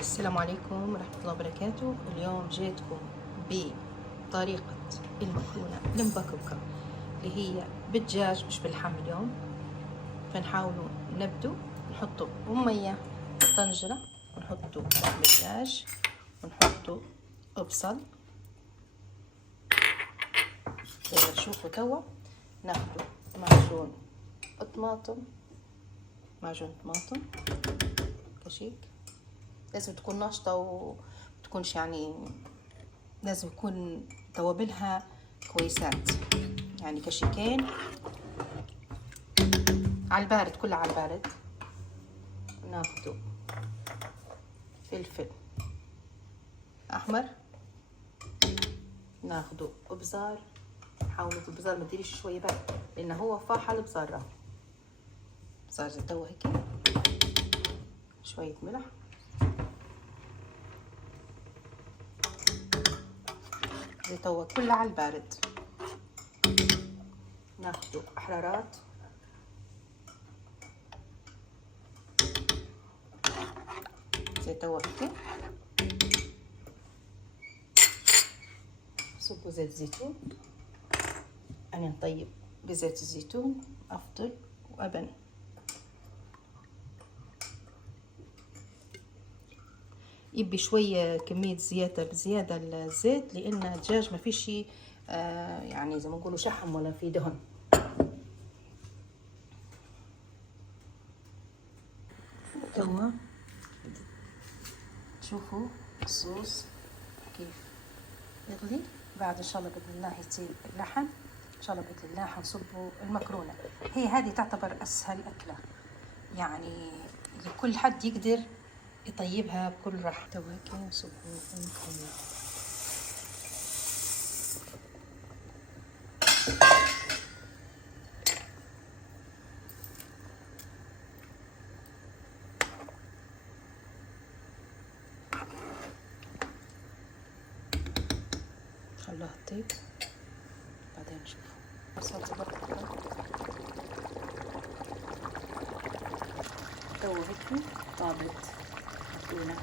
السلام عليكم ورحمة الله وبركاته. اليوم جيتكم بطريقة المكرونة المبكبكة اللي هي بالدجاج مش باللحم اليوم. فنحاولوا نبدو نحطوا مية طنجرة ونحطوا لحم الدجاج ونحطوا بصل. تشوفوا توا ناخدوا معجون طماطم كشيك. لازم تكون ناشطة ومتكونش يعني لازم يكون توابلها كويسات، يعني كشيكين على البارد، كلها على البارد. ناخدو فلفل احمر، ناخدو ابزار. حاولوا في البزار ما تديريش شويه بعد لانه هو فاح البزار راهو بزار زي توا هيك. شويه ملح، زي توا كلها على البارد. ناخدو احرارات، زي توا هيك. صبوا زيت زيتون، أنا نطيب بزيت الزيتون أفضل وأبن. يبي شوية كمية زيادة بزيادة الزيت لأن الدجاج ما فيش يعني زي ما نقولوا شحم ولا في دهن. توا تشوفوا الصوص كيف يغلي. بعد إن شاء الله بإذن الله يصير اللحم، إن شاء الله بإذن الله حنصبوا المكرونة. هي هذه تعتبر أسهل أكلة، يعني كل حد يقدر يطيبها بكل راحة. توا هيك نصبوا المكرونة. خلوها تطيب بعدين نشوف. صلصة برتقال توا هيك طابت مكرونة.